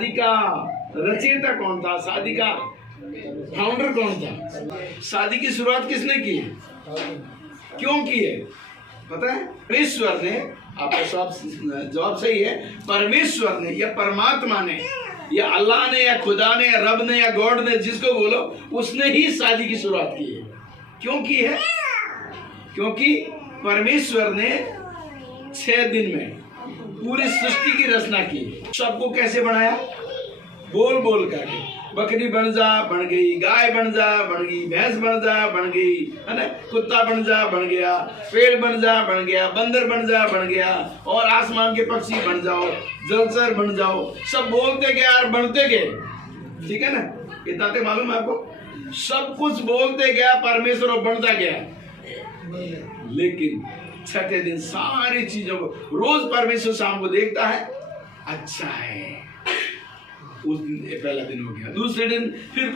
शादी का रचयिता कौन था, शादी का फाउंडर कौन था, शादी की शुरुआत किसने की है, क्यों की है, पता है? परमेश्वर ने, आपका जवाब सही है, परमेश्वर ने या परमात्मा ने या अल्लाह ने या खुदा ने या रब ने या गॉड ने, जिसको बोलो, उसने ही शादी की शुरुआत की है। क्यों की है? क्योंकि परमेश्वर ने 6 दिन में पूरी सृष्टि की रचना की। सबको कैसे बनाया? बोल बोल करके। बकरी बन जा, बन गई, गाय बन जा, बन गई, भैंस बन जा, बन गई, है ना, कुत्ता बन जा, बन गया, पेड़ बन जा, बन गया, बंदर बन जा, बन गया, और आसमान के पक्षी बन जाओ, जलचर बन जाओ। सब बोलते गए और बनते गए, ठीक है ना? इतना तो मालूम है आपको, सब कुछ बोलते गया परमेश्वर और बनता गया। लेकिन छठे दिन सारी चीजों को, रोज परमेश्वर शाम को देखता है, अच्छा है, उस दिन पहला दिन हो गया। दूसरे दिन फिर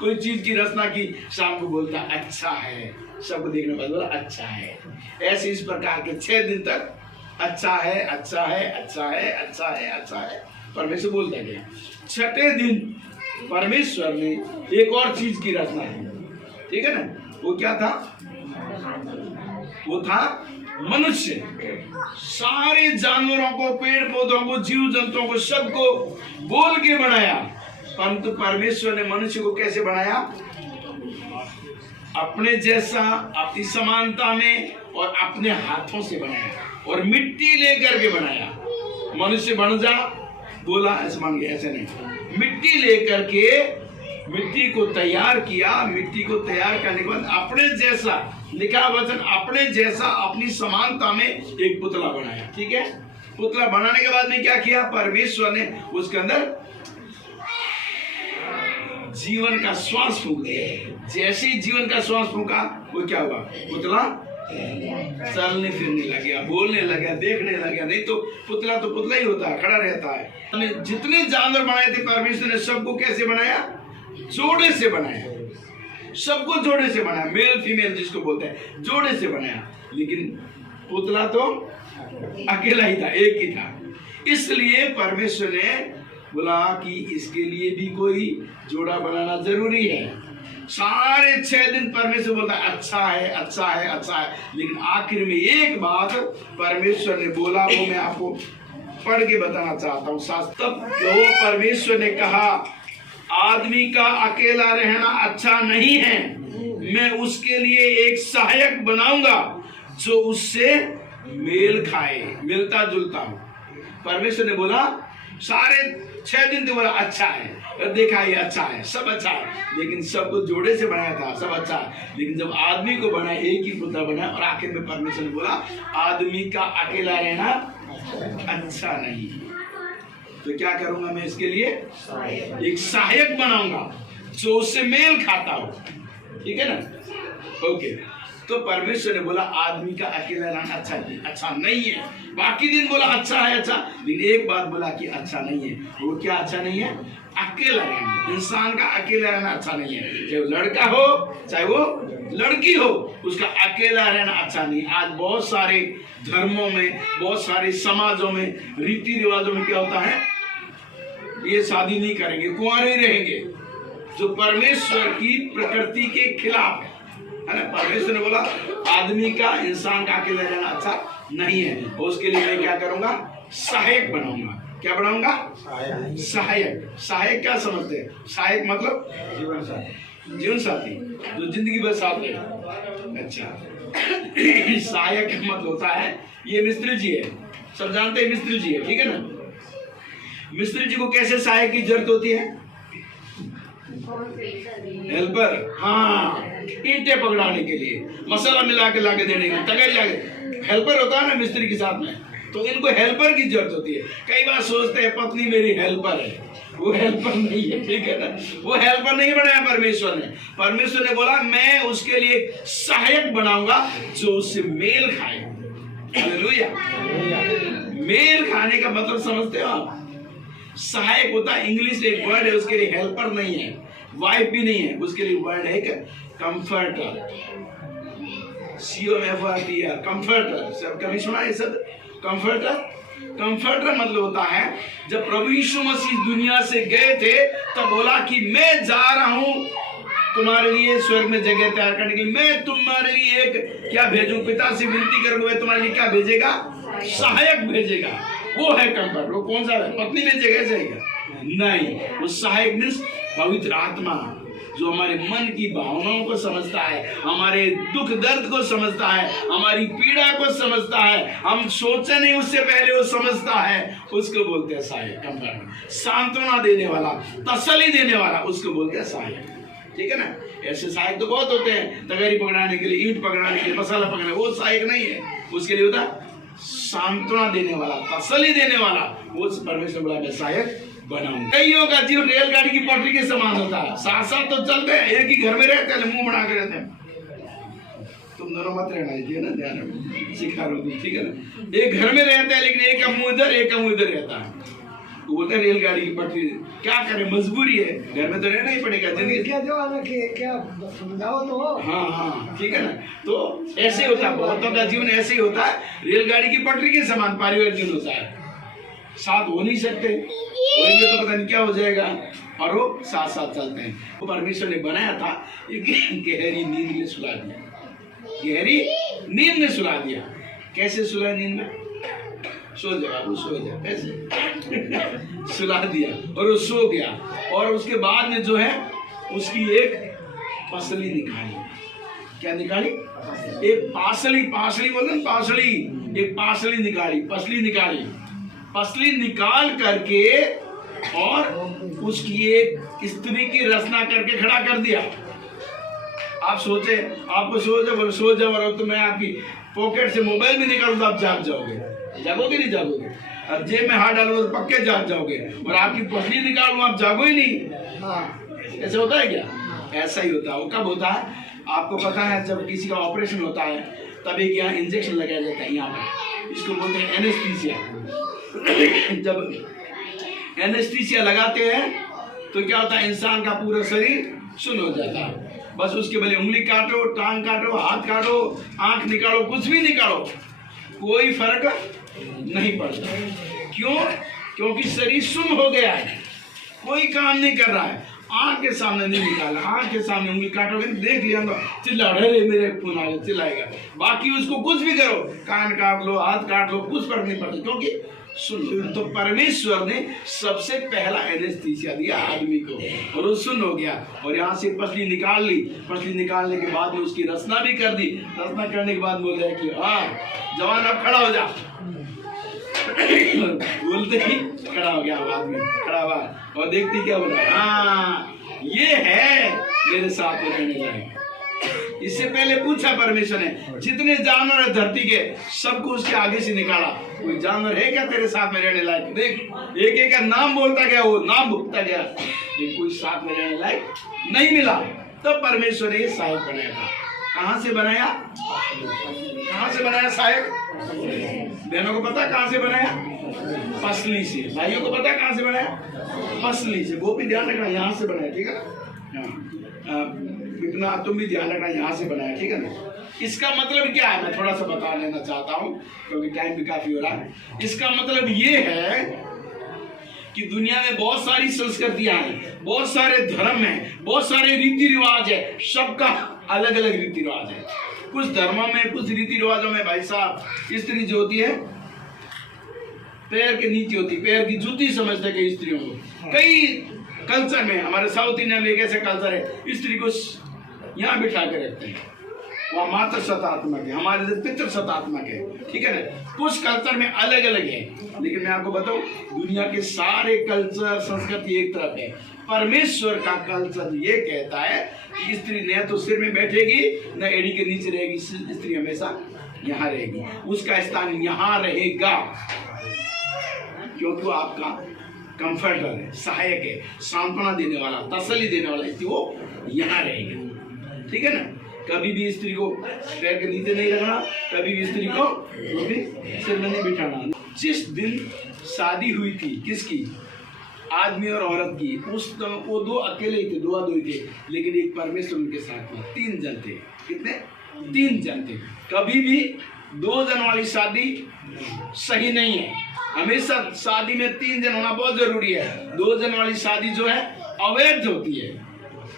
कोई चीज की रचना की, शाम को बोलता अच्छा है, सबको देखने के बाद बोला अच्छा है। ऐसे इस प्रकार के 6 दिन तक अच्छा है, अच्छा है, अच्छा है, अच्छा है, अच्छा है, परमेश्वर बोलता गया। छठे दिन परमेश्वर ने एक और चीज की रचना की, ठीक है ना? वो क्या था? वो था मनुष्य। सारे जानवरों को, पेड़ पौधों को, जीव जंतुओं को, सबको बोल के बनाया। परंतु परमेश्वर ने मनुष्य को कैसे बनाया? अपने जैसा, अपनी समानता में, और अपने हाथों से बनाया, और मिट्टी लेकर के बनाया। मनुष्य बन जा बोला, ऐसे मान गया, ऐसे नहीं, मिट्टी लेकर के मिट्टी को तैयार किया। मिट्टी को तैयार करने के बाद अपने जैसा, लिखा वचन, अपने जैसा, अपनी समानता में एक पुतला बनाया, ठीक है? पुतला बनाने के बाद में क्या किया? परमेश्वर ने उसके अंदर जीवन का श्वास फूंक दिया। जैसे ही जीवन का श्वास फूंका, वो क्या हुआ? पुतला चलने फिरने लग गया, बोलने लग गया, देखने लग गया। नहीं तो पुतला ही होता है, खड़ा रहता है। जितने जानवर बनाए थे परमेश्वर ने, सबको कैसे बनाया? जोड़े से बनाया। सबको जोड़े से बनाया, मेल फीमेल जिसको बोलते हैं, जोड़े से बनाया। लेकिन पुतला तो अकेला ही था, एक ही था। इसलिए परमेश्वर ने बोला कि इसके लिए भी कोई जोड़ा बनाना जरूरी है। सारे 6 दिन परमेश्वर बोलता है अच्छा है, अच्छा है, अच्छा है। लेकिन आखिर में एक बात परमेश्वर ने बोला, वो मैं आपको पढ़ के बताना चाहता हूँ। तब वो परमेश्वर ने कहा, आदमी का अकेला रहना अच्छा नहीं है, मैं उसके लिए एक सहायक बनाऊंगा जो उससे मेल खाए, मिलता जुलता हो। परमेश्वर ने बोला, सारे 6 दिन तो बोला अच्छा है, देखा ये अच्छा है, सब अच्छा है, लेकिन सबको जोड़े से बनाया था, सब अच्छा है। लेकिन जब आदमी को बनाया, एक ही पुत्र बनाया, और आखिर में परमेश्वर ने बोला, आदमी का अकेला रहना अच्छा नहीं। तो क्या करूंगा मैं इसके लिए? एक सहायक बनाऊंगा जो उससे मेल खाता हो, ठीक है ना? ओके। तो परमेश्वर ने बोला, आदमी का अकेला रहना अच्छा नहीं है। बाकी दिन बोला अच्छा है, अच्छा, लेकिन एक बात बोला कि अच्छा नहीं है। वो क्या अच्छा नहीं है? अकेला रहना। इंसान का अकेला रहना अच्छा नहीं है। चाहे वो लड़का हो, चाहे वो लड़की हो, उसका अकेला रहना अच्छा नहीं। आज बहुत सारे धर्मों में, बहुत सारे समाजों में, रीति रिवाजों में क्या होता है? ये शादी नहीं करेंगे, कुंवारे रहेंगे, जो परमेश्वर की प्रकृति के खिलाफ है ना? परमेश्वर ने बोला, आदमी का, इंसान का अकेला रहना अच्छा नहीं है, और उसके लिए मैं क्या करूंगा? सहायक बनाऊंगा। क्या बनाऊंगा? सहायक। सहायक क्या समझते हैं? सहायक मतलब जीवन साथी, जो जिंदगी भर साथ रहे। अच्छा, सहायक का मतलब होता है, ये मिस्त्री जी है, सब जानते हैं मिस्त्री जी है, ठीक है ना? मिस्त्री जी को कैसे सहायक की जरूरत होती है? हेल्पर, हाँ, ईंटें पकड़ाने के लिए, मसाला मिला के लाके देने के लिए, तगड़ लाके हेल्पर होता है ना मिस्त्री के साथ में। तो इनको हेल्पर की जरूरत होती है। कई बार सोचते हैं पत्नी मेरी हेल्पर है, वो हेल्पर नहीं है, ठीक है ना? वो हेल्पर नहीं बनाया परमेश्वर ने। परमेश्वर ने बोला, मैं उसके लिए सहायक बनाऊंगा जो उससे मेल खाए। हालेलुया। मेल खाने का मतलब समझते हो आप? सहायक होता है, इंग्लिश एक वर्ड है, उसके लिए हेल्पर नहीं है, वाइफ भी नहीं है, उसके लिए वर्ड है कंफर्टर। COMFORTER, comforter. सब कभी सुना है शब्द कंफर्टर? कंफर्टर मतलब होता है, जब प्रभु यीशु मसीह दुनिया से गए थे तब बोला कि मैं जा रहा हूं तुम्हारे लिए स्वर्ग में जगह तैयार करने के लिए। मैं तुम्हारे लिए एक क्या भेजूं, पिता से विनती करूंगा, तुम्हारे लिए क्या भेजेगा, सहायक भेजेगा। वो है कंफर्ट। वो कौन सा है? पत्नी भेजेगा जाएगा नहीं, वो सहायक मीन्स पवित्र आत्मा, जो हमारे मन की भावनाओं को समझता है, हमारे दुख दर्द को समझता है, हमारी पीड़ा को समझता है, हम सोचे नहीं उससे पहले वो समझता है, उसको बोलते हैं सहायक, कंफर्ट। सांत्वना देने वाला, तसल्ली देने वाला, उसको बोलते हैं सहायक। ठीक है ना? ऐसे सहायक तो बहुत होते हैं, तगारी पकड़ाने के लिए, ईंट पकड़ाने के लिए, मसाला पकड़ने, वो सहायक नहीं है। उसके लिए होता सांत्वना देने वाला, तसल्ली देने वाला, वो परमेश्वर बोला मैं सहायक बनाऊं। कईयों का जीवन रेलगाड़ी की पटरी के समान होता है, साथ साथ तो चलते हैं, एक ही घर में रहते हैं, मुंह बना के रहते हैं। तुम दोनों मत रहना चाहिए ना, ध्यान रखो, सिखा रहा हूं, ठीक है ना? एक घर में रहते हैं लेकिन एक का मुंह इधर, एक का मुंह इधर रहता है। वो बोलते हैं रेलगाड़ी की पटरी, क्या करें, मजबूरी है, घर में तो रहना ही पड़ेगा। क्या समझाओ तो। हाँ, ठीक है ना? तो ऐसे ही होता है, बहुतों का जीवन ऐसे ही होता है, रेलगाड़ी की पटरी के समान पारिवारिक जीवन होता है। साथ हो नहीं सकते, होंगे तो पता नहीं क्या हो जाएगा, और वो साथ साथ चलते हैं। वो परमेश्वर ने बनाया था, गहरी नींद में सुला दिया, गहरी नींद में सुला दिया। कैसे सुला? नींद में सो जा, वो सो जा, कैसे सुला दिया और वो सो गया। और उसके बाद में जो है उसकी एक पसली निकाली। क्या निकाली? एक पासली, पासली बोलते हैं पासली, एक पासली निकाली, पसली निकाली, पसली निकाल करके और उसकी एक स्त्री की रचना करके खड़ा कर दिया। आप सोचे, आपको सो जाओ तो मैं आपकी पॉकेट से मोबाइल भी निकालूं तो आप जाग जाओगे, जागोगे नहीं जागोगे? अब जेब में हाथ डालोगे तो पक्के जाग जाओगे, और आपकी पसली निकालूं आप जागो ही नहीं। ऐसा होता है क्या? ऐसा ही होता है। वो कब होता है आपको पता है? जब किसी का ऑपरेशन होता है तब एक यहाँ इंजेक्शन लगाया जाता है, यहाँ पर, इसको बोलते हैं एनेस्थीसिया। जब एनेस्थीसिया लगाते हैं तो क्या होता है, इंसान का पूरा शरीर सुन्न हो जाता है। बस उसके भले उंगली काटो, टांग काटो, हाथ काटो, आंख निकालो, कुछ भी निकालो, कोई फर्क नहीं पड़ता। क्यों? क्योंकि शरीर सुन्न हो गया है, कोई काम नहीं कर रहा है। आंख के सामने नहीं निकाला, आंख के सामने उंगली काटोगे, देख लिया तो चिल्ला रहे मेरे खून आ गया, चिल्लाएगा। बाकी उसको कुछ भी करो, कान काट लो, हाथ काट लो, कुछ फर्क नहीं पड़ता, क्योंकि सुन। तो परमेश्वर ने सबसे पहला एनेस्थीसिया दिया आदमी को, और वो सुन हो गया। और यहाँ से पसली निकाल ली, पसली निकालने के बाद में उसकी रचना भी कर दी। रचना करने के बाद बोल रहे कि हाँ जवान अब खड़ा हो जा। बोलते ही खड़ा हो गया आदमी, खड़ा हुआ और देखती क्या बोला, हाँ ये है मेरे साथ में रहने लायक। इससे पहले पूछा परमेश्वर ने, जितने जानवर है धरती के सबको उसके आगे से निकाला, कोई जानवर है क्या तेरे साथ में रहने लायक? देख, एक एक का नाम बोलता गया, वो नाम भुगता गया, लेकिन कोई साथ में रहने लायक नहीं मिला। तब परमेश्वर ने सहायक बनाया था। कहां से बनाया? कहां से बनाया सहायक? बहनों को पता कहां से बनाया? पसली से। भाइयों को पता कहां से बनाया? पसली से। वो भी ध्यान रखना, यहाँ से बनाया, ठीक है ना? इतना तुम भी ध्यान रखना, यहाँ से बनाया, ठीक है ना? इसका मतलब क्या है, मैं थोड़ा सा बता लेना चाहता हूँ क्योंकि टाइम भी काफी हो रहा है। इसका मतलब ये है कि दुनिया में बहुत सारी संस्कृतियां हैं, बहुत सारे धर्म हैं, बहुत सारे रीति रिवाज है, सबका अलग अलग रीति रिवाज है। कुछ धर्मों में, कुछ रीति रिवाजों में भाई साहब स्त्री जो होती है पैर के नीचे होती, पैर की जूती समझते कई स्त्रियों को। कई कल्चर में, हमारे साउथ इंडिया में एक ऐसा कल्चर है, स्त्री को यहाँ बिठा के रखते हैं, वहाँ मातृ सतात्मक है, हमारे इधर पितृ सतात्मक है, ठीक है ना? कुछ कल्चर में अलग अलग है, लेकिन मैं आपको बताऊं दुनिया के सारे कल्चर संस्कृति एक तरफ है। परमेश्वर का कल्चर ये कहता है कि स्त्री न तो सिर में बैठेगी न एड़ी के नीचे रहेगी, स्त्री हमेशा यहाँ रहेगी, उसका स्थान यहाँ रहेगा, क्योंकि वो आपका कंफर्टर है, सहायक है, सांत्वना देने वाला, तसल्ली देने वाला, इसलिए वो यहाँ रहेगा, ठीक है ना? कभी भी स्त्री को पैर के नीचे नहीं रखना, कभी भी स्त्री को वो भी सिर में नहीं बिठाना। जिस दिन शादी हुई थी किसकी? आदमी और औरत की। उस वो दो अकेले ही थे, दो ही थे, लेकिन एक परमेश्वर उनके साथ में 3 जन थे। कितने? 3 जन थे। कभी भी 2 जन वाली शादी सही नहीं है। हमेशा शादी में 3 जन होना बहुत जरूरी है। 2 जन वाली शादी जो है अवैध होती है,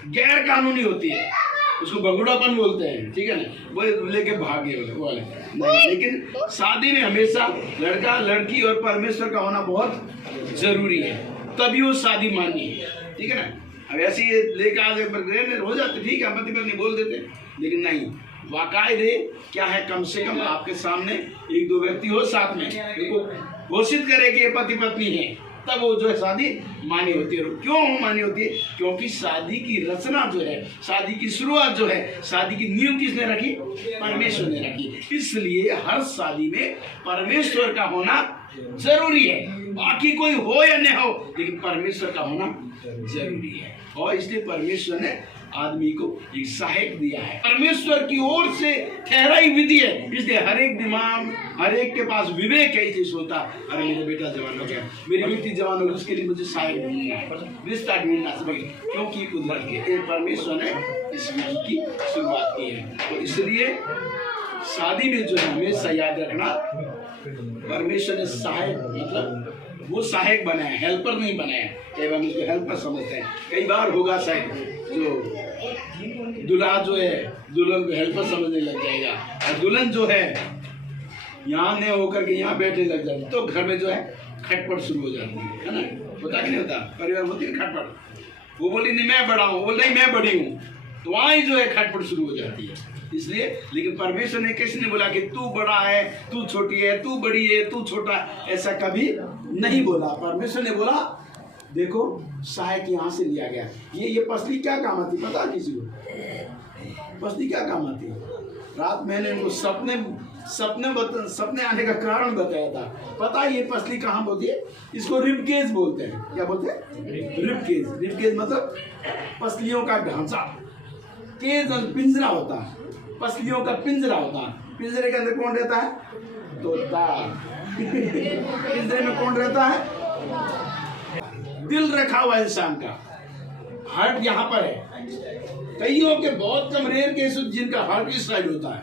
गैर कानूनी होती है, उसको बगुड़ापन बोलते हैं, ठीक है ना, वो लेके भागे वाले नहीं। लेकिन शादी में हमेशा लड़का लड़की और परमेश्वर का होना बहुत जरूरी है, तभी वो शादी मानी है, ठीक है ना। अब ऐसे ही लेकर आ हो जाते, ठीक है, पति पत्नी बोल देते, लेकिन नहीं, वाकायदे क्या है, कम से कम आपके सामने 1-2 व्यक्ति हो साथ में, उनको घोषित करे कि ये पति पत्नी है, तब वो जो है शादी मानी होती है। क्यों मानी होती है? क्योंकि शादी की रचना जो है, शादी की शुरुआत जो है, शादी की नींव किसने रखी? परमेश्वर ने रखी। इसलिए हर शादी में परमेश्वर का होना जरूरी है। बाकी कोई हो या न हो, लेकिन परमेश्वर का होना जरूरी है। और इसलिए परमेश्वर ने आदमी को एक सहायक दिया है, परमेश्वर की ओर से ठहराई विधि है। इसलिए हर एक दिमाग, हर एक के पास विवेक है, इसलिए सोचता, अरे मेरा बेटा जवान हो गया, मेरी बेटी जवान हो गई, उसके लिए मुझे सहायक ढूंढना है, रिश्ता ढूंढना है, क्योंकि कुदरत के परमेश्वर ने इस विधि की शुरुआत की है। तो इसलिए शादी में जो है हमेशा याद रखना, परमेश्वर ने सहायक, मतलब वो सहायक बनाया, हेल्पर नहीं बनाया। कई बार उसको हेल्पर समझते हैं, कई बार होगा शायद जो दुल्हा जो है दुल्हन को हेल्पर समझने लग जाएगा, और दुल्हन जो है यहाँ न होकर के यहाँ बैठने लग जाती, तो घर में जो है खटपट शुरू हो जाती है ना। होता कि नहीं होता? परिवार में होती है खटपट, वो बोली नहीं मैं बड़ा हूँ, वो नहीं मैं बड़ी हूँ, तो वहाँ ही जो है खटपट शुरू हो जाती है। इसलिए, लेकिन परमेश्वर ने किसी ने बोला कि तू बड़ा है, तू छोटी है, तू बड़ी है, तू छोटा, ऐसा कभी नहीं बोला। परमेश्वर ने बोला देखो सहायक यहाँ से लिया गया। ये पसली क्या काम आती पता किसी को? पसली क्या काम आती? रात मैंने इनको सपने आने का कारण बताया था। पता है ये पसली कहाँ बोलती है? इसको रिबकेज बोलते हैं। क्या बोलते हैं? रिबकेज। रिबकेज मतलब पसलियों का ढांचा, केज पिंजरा होता है, पसलियों का पिंजरा होता है। पिंजरे के अंदर कौन रहता है? तोता। पिंजरे में कौन रहता है? दिल रखा हुआ इंसान का। हार्ट यहाँ पर है। कईयों के बहुत कम रेयर केस जिनका हार्ट इस साइड होता है,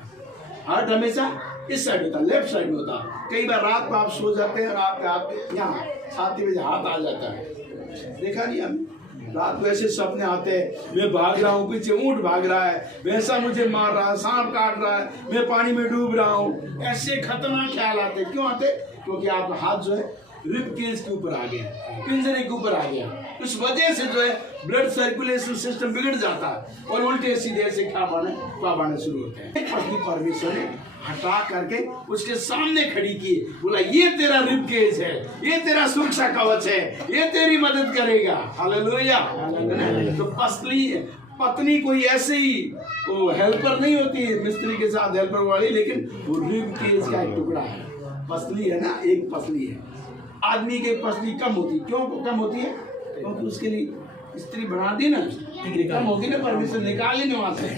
हार्ट हमेशा इस साइड होता है, लेफ्ट साइड में होता है। कई बार रात को आप सो जाते हैं और आपके हाथ यहाँ छाती में हाथ आ जाता है, देखा नहीं आपने? रात को ऐसे सपने आते हैं, मैं भाग रहा हूँ, पीछे ऊंट भाग रहा है, भैंसा मुझे मार रहा है, सांप काट रहा है, मैं पानी में डूब रहा हूँ। ऐसे खतरनाक ख्याल आते। क्यों आते? क्योंकि आपका हाथ जो है रिब केज के ऊपर आ गया, पिंजरे के ऊपर आ गया। उस वजह से जो है ब्लड सर्कुलेशन सिस्टम बिगड़ जाता है और उल्टे सीधे ऐसे ख्वाब आने शुरू होते हैं। पत्नी परमेश्वर ने हटा करके उसके सामने खड़ी की, बोला ये तेरा रिब केज है, ये तेरा सुरक्षा कवच है, ये तेरी मदद करेगा। हालेलुया। तो पत्नी कोई ऐसे ही वो हेल्पर नहीं होती है, मिस्त्री के साथ हेल्पर वाली, लेकिन वो रिब केज का एक टुकड़ा है। पसली है ना, एक पसली है। आदमी के पसली कम होती, क्यों कम होती है? क्योंकि उसके लिए स्त्री बना दी ना, कम होगी ना, परमेश्वर निकाल ही वहां से।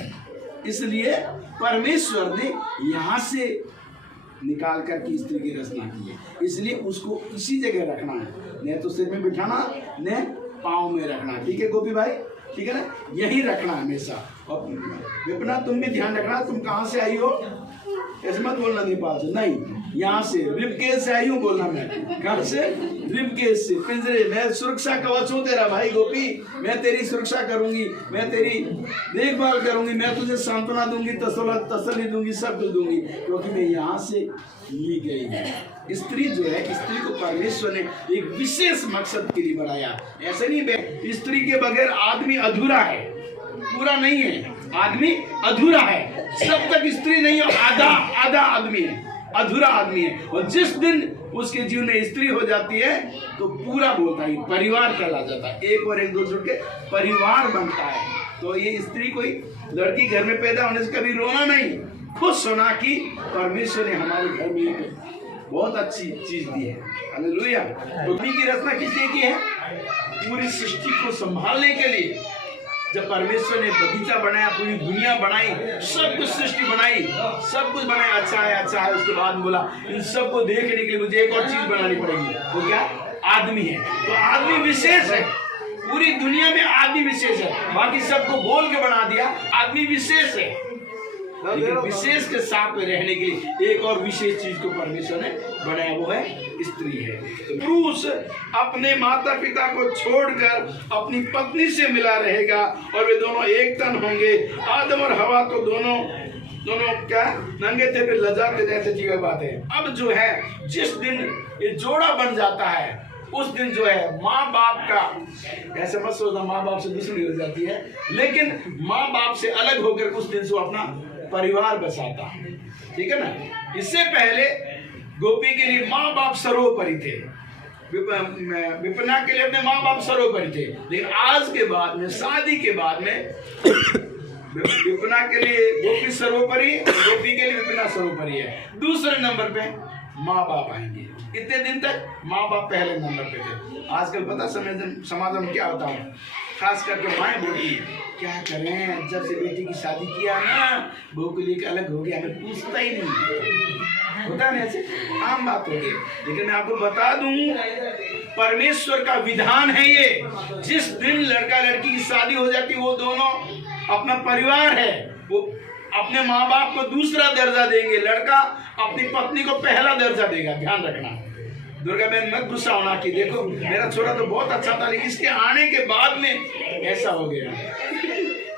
इसलिए परमेश्वर ने यहाँ से निकाल कर की स्त्री की रचना की है। इसलिए उसको इसी जगह रखना है, न तो सिर में बिठाना, न पाँव में रखना। ठीक है गोपी भाई, ठीक है ना, यही रखना हमेशा। और विपना तुम भी ध्यान रखना, तुम कहाँ से आई हो ऐसे मत बोलना नेपाल से, नहीं, यहाँ से रिबकेज से आई हूँ बोलना। मैं कहाँ से? रिबकेज से, पिंजरे। मैं सुरक्षा कवच हूँ तेरा भाई गोपी, मैं तेरी सुरक्षा करूंगी, मैं तेरी देखभाल करूंगी, मैं तुझे सांत्वना दूंगी, तसल्ली दूंगी, सब कुछ दूंगी, क्योंकि मैं यहाँ से ली गई हूँ। स्त्री जो है, स्त्री को परमेश्वर ने एक विशेष मकसद के लिए बनाया। ऐसे नहीं, स्त्री के बगैर आदमी अधूरा है, पूरा नहीं है। आदमी अधूरा है, जब तक स्त्री नहीं हो आधा आदमी है, अधूरा आदमी है। और जिस दिन उसके जीवन में स्त्री हो जाती है तो पूरा बोलता है, परिवार कहला जाता है। एक और एक दो जुड़ के परिवार बनता है। तो ये स्त्री कोई लड़की घर में पैदा होने से कभी रोना नहीं, खुश होना कि परमेश्वर ने हमारे घर में एक बहुत अच्छी चीज दी है। हालेलुया। पृथ्वी की रचना किस लिए की है? पूरी सृष्टि को संभालने के लिए। जब परमेश्वर ने बगीचा बनाया, पूरी दुनिया बनाई, सब कुछ सृष्टि बनाई, सब कुछ बनाया, अच्छा है। उसके बाद बोला इन सबको देखने के लिए मुझे एक और चीज बनानी पड़ेगी। वो क्या? आदमी है। तो आदमी विशेष है, पूरी दुनिया में आदमी विशेष है। बाकी सबको बोल के बना दिया, आदमी विशेष है। लेकिन विशेष के साथ में रहने के लिए एक और विशेष चीज को परमेश्वर ने बनाया, वो है स्त्री है। तो पुरुष अपने माता पिता को छोड़कर अपनी पत्नी से मिला रहेगा और वे दोनों एक तन होंगे। आदम और हवा तो दोनों क्या नंगे थे फिर लजाते रहते, ठीक है बात है। अब जो है जिस दिन ये जोड़ा बन जाता है उस दिन जो है माँ बाप का, ऐसे मत सोचना माँ बाप से दुश्मनी हो जाती है, लेकिन माँ बाप से अलग होकर उस दिन से अपना परिवार बसाता है, ठीक है ना। इससे पहले गोपी के लिए माँ बाप सर्वोपरि थे, विपन्ना के लिए अपने माँ बाप सर्वोपरि थे, लेकिन आज के बाद में, शादी के बाद में विपन्ना के लिए गोपी सर्वोपरि, गोपी के लिए विपन्ना सर्वोपरि है। दूसरे नंबर पे माँ बाप आएंगे। इतने दिन तक माँ बाप पहले नंबर पे थे। आजकल पता समाज में क्या होता है, खास करके माएँ बोलती है क्या करें, जब से बेटी की शादी किया ना बहू के लिए अलग हो गया, हमें पूछता ही नहीं, होता नहीं, ऐसे आम बात हो गई। लेकिन मैं आपको बता दूं परमेश्वर का विधान है ये, जिस दिन लड़का लड़की की शादी हो जाती है वो दोनों अपना परिवार है, वो अपने माँ बाप को दूसरा दर्जा देंगे, लड़का अपनी पत्नी को पहला दर्जा देगा। ध्यान रखना, दुर्गा बहन मत गुस्सा होना कि देखो मेरा छोरा तो बहुत अच्छा था लेकिन इसके आने के बाद में ऐसा हो गया,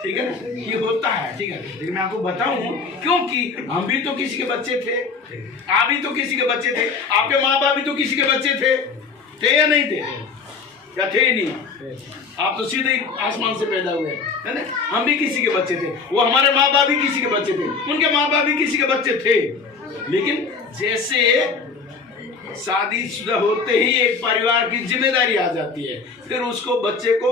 ठीक है ना, ये होता है, ठीक है। लेकिन मैं आपको बताऊं क्योंकि हम भी तो किसी के बच्चे थे, आप भी तो किसी के बच्चे थे, आपके माँ बाप भी तो किसी के बच्चे थे या नहीं थे, या थे ही नहीं, आप तो सीधे ही आसमान से पैदा हुए है ना। हम भी किसी के बच्चे थे, वो हमारे माँ बाप भी किसी के बच्चे थे, उनके माँ बाप भी किसी के बच्चे थे। लेकिन जैसे शादीशुदा होते ही एक परिवार की जिम्मेदारी आ जाती है, फिर उसको बच्चे को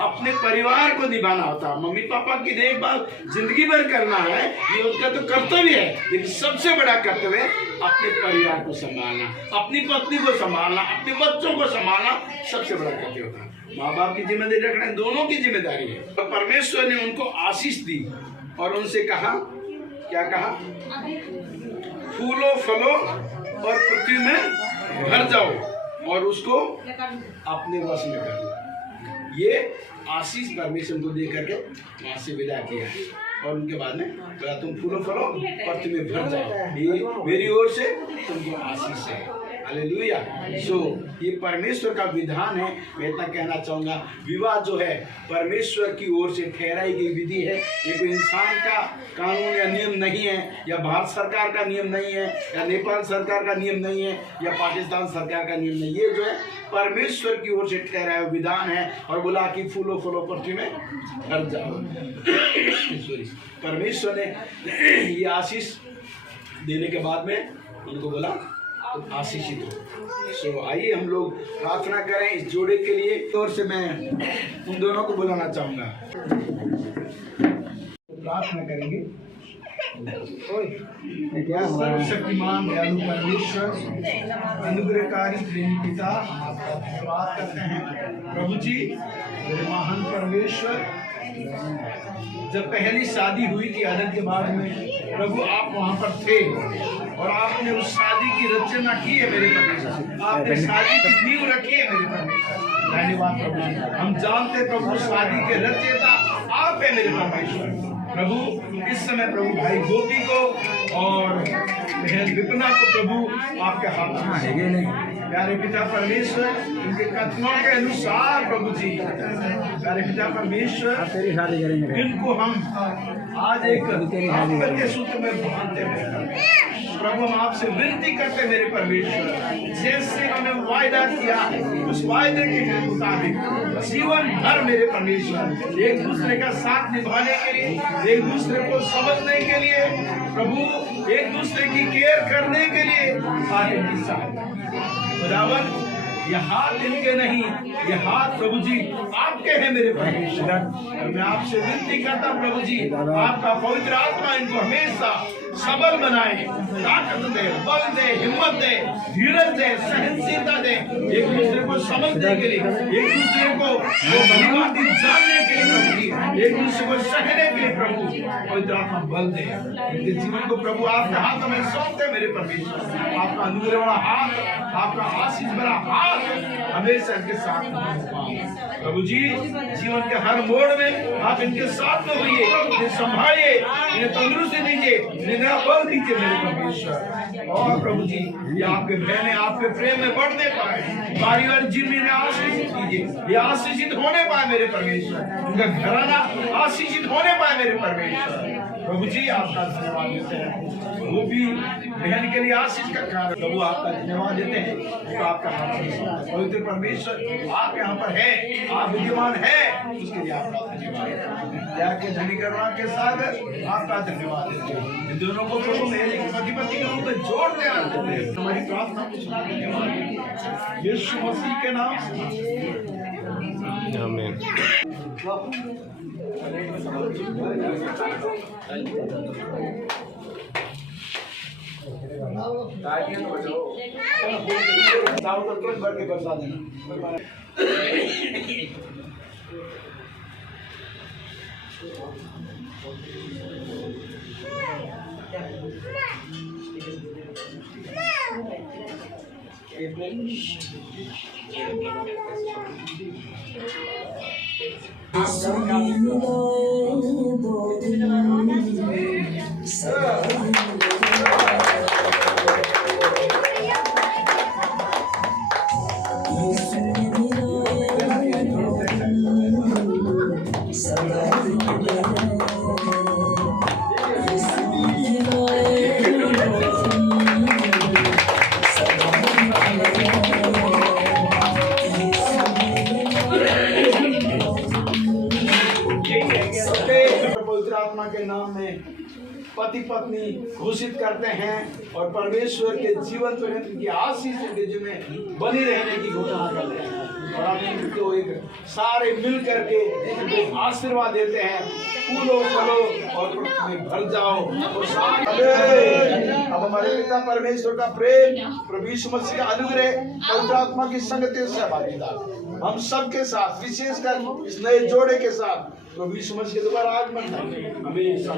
अपने परिवार को निभाना होता है, मम्मी पापा की देखभाल जिंदगी भर करना है, ये उनका तो कर्तव्य है। लेकिन सबसे बड़ा कर्तव्य है अपने परिवार को संभालना, अपनी पत्नी को संभालना, अपने बच्चों को संभालना, सबसे बड़ा कर्तव्य होता है। माँ बाप की जिम्मेदारी रखना दोनों की जिम्मेदारी है। तो परमेश्वर ने उनको आशीष दी और उनसे कहा, क्या कहा, फूलो फलो और पृथ्वी में भर जाओ और उसको अपने वश में कर लो। ये आशीष परमेश्वर को दे करके वहां से विदा किया और उनके बाद में बोला तुम फूलो फलो पृथ्वी में भर जाओ, ये मेरी ओर से तुमको आशीष है। हालेलुया। सो ये परमेश्वर का विधान है। मैं इतना कहना चाहूँगा, विवाह जो है परमेश्वर की ओर से ठहराई गई विधि है। ये कोई इंसान का कानून या नियम नहीं है, या भारत सरकार का नियम नहीं है, या नेपाल सरकार का नियम नहीं है, या पाकिस्तान सरकार का नियम नहीं। ये जो है परमेश्वर की ओर से ठहराया हुआ विधान है। और बोला कि फूलो फलो पृथ्वी में भर जाओ। सॉरी, परमेश्वर ने ये आशीष देने के बाद में उनको बोला तो आशीषित हो। सो आइए हम लोग प्रार्थना करें इस जोड़े के लिए। और से मैं उन दोनों को बुलाना चाहूंगा, प्रार्थना करेंगे। सर्वशक्तिमान दयालु परमेश्वर, अनुग्रहकारी प्रेमी पिता, हम आपका धन्यवाद करते हैं प्रभु जी। महान परमेश्वर, जब पहली शादी हुई थी आदम के बाद में, प्रभु आप वहाँ पर थे और आपने उस शादी की रचना की है मेरे परमेश्वर, आपने शादी की नींव रखी है मेरे परमेश्वर। धन्यवाद प्रभु जी। हम जानते प्रभु शादी के रचयिता आप है मेरे परमेश्वर। प्रभु इस समय प्रभु भाई गोपी को और बहन विपना को प्रभु आपके हाथ में प्यारे पिता परमेश्वर, इनके कथनों के अनुसार प्रभु जी, प्यारे पिता परमेश्वर, तेरी शादी करेंगे इनको हम आज एक के सूत्र में बांधते हैं प्रभु। हम आपसे विनती करते मेरे परमेश्वर, जैसे हमें वायदा किया उस वायदे के मुताबिक जीवन भर मेरे परमेश्वर एक दूसरे का साथ निभाने के लिए, एक दूसरे को समझने के लिए प्रभु, एक दूसरे की केयर करने के लिए आगे की साथ खुदावन, ये हाथ इनके नहीं, ये हाथ प्रभु जी आपके हैं मेरे परमेश्वर। और मैं आपसे विनती करता प्रभु जी, आपका पवित्र आत्मा इनको हमेशा सबल बनाए, ताकत दे, बल दे, हिम्मत दे, धीरज दे, सहनशीलता दे, एक दूसरे को समझने के लिए, एक दूसरे को भली भांति जानने के लिए प्रभु जी एक दूसरे को सहने के लिए प्रभु पवित्र आत्मा बल दे। इनके जीवन को प्रभु आपके हाथों में सौंपते हैं मेरे परमेश्वर। आपका अनुग्रह वाला हाथ, आपका आशीष भरा हाथ हमेशा इनके साथ हो। प्रभु जी जीवन के हर मोड़ में आप इनके साथ में होइए, इन्हें संभालिए, इन्हें तंदुरुस्ती दीजिए, इन्हें नया बल दीजिए मेरे परमेश्वर। और प्रभु जी ये आपके बहने आपके प्रेम में बढ़ने पाए, परिवार जिन्हें इन्हें आशीषित कीजिए, ये आशीषित होने पाए मेरे परमेश्वर। उनका घराना आशीषित होने पाए मेरे परमेश्वर। प्रभु जी आपका धन्यवाद देते हैं, वो भी बहन के लिए आशीष का कारण। प्रभु आपका धन्यवाद देते हैं, तो आपका हाथ पवित्र परमेश्वर आप यहाँ पर है, आप विद्यमान है, उसके लिए आपका धन्यवाद। दया के धनी करुणा के सागर आपका धन्यवाद देते हैं। इन दोनों को प्रभु मेरे पति के रूप में जोड़ते हैं। हमारी प्रार्थना को सुना धन्यवाद यीशु मसीह के नाम से आमीन। भर के बरसा देना। के नाम में पति पत्नी घोषित करते हैं और परमेश्वर के जीवन पर्यंत की आशीष के जिसमें बनी रहने की घोषणा करते हैं। और हम इनको एक सारे मिल करके इनको आशीर्वाद देते हैं, फूलो फलो और में भर जाओ। और अब हमारे पिता परमेश्वर का प्रेम, प्रभु यीशु मसीह का अनुग्रह, पवित्र आत्मा की संगति से भागीदार हम सब के साथ, विशेषकर इस नए जोड़े के साथ प्रभु यीशु मसीह के दोबारा आगमन हमेशा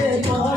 Bye.